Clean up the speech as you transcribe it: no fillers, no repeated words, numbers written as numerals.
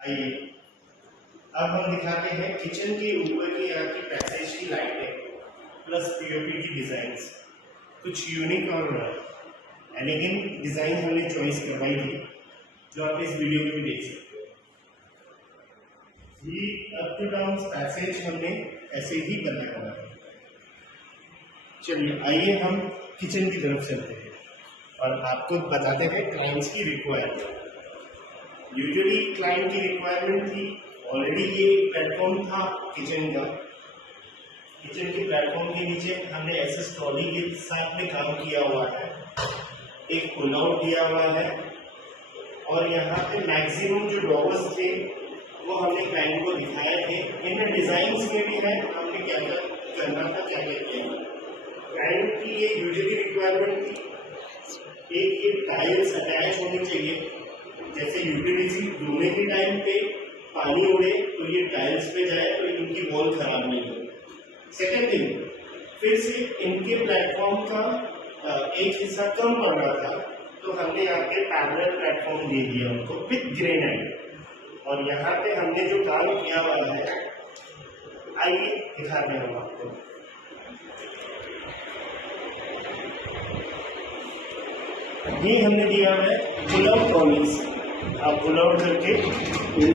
आइए अब हम दिखाते हैं किचन के ऊपर की यहाँ की पैसेज की लाइटें प्लस पीओपी की डिजाइन्स। कुछ यूनिक और एलिगेंट डिजाइन हमने चॉइस करवाई थी जो आप इस वीडियो में भी देख सकते हो। ये अप टू डाउन पैसेज हमने ऐसे ही बनाया हुआ है। चलिए आइए हम किचन की तरफ चलते हैं और आपको बताते हैं क्लाइंट्स की रिक्वायरमेंट। यूजुअली क्लाइंट की रिक्वायरमेंट थी, ऑलरेडी ये प्लेटफॉर्म था किचन का। किचन के प्लेटफॉर्म के नीचे हमने ऐसे ट्रॉली के साथ में काम किया हुआ है, एक पुल आउट दिया हुआ है और यहाँ पे मैक्सिमम जो डॉवर्स थे वो हमने क्लाइंट को दिखाए थे। इनमें डिजाइन्स में भी है हमने क्या क्या करना था, क्या क्या किया। क्लाइंट की ये यूजुअली रिक्वायरमेंट थी, एक ये टाइल्स अटैच होनी चाहिए, जैसे यूटिलिटी धोने के टाइम पे पानी उड़े तो ये टाइल्स पे जाए तो इनकी वॉल खराब नहीं हो। सेकेंड थिंग, फिर से इनके प्लेटफॉर्म का एक हिस्सा कम पड़ रहा था तो हमने यहाँ पे पैरेलल प्लेटफॉर्म दे दिया उनको विथ ग्रेनाइट। और यहाँ पे हमने जो काम किया हुआ है, आइए दिखाते हैं हम आपको। ये हमने दिया है पुल आउट ट्रॉलीज। आप पुल आउट करके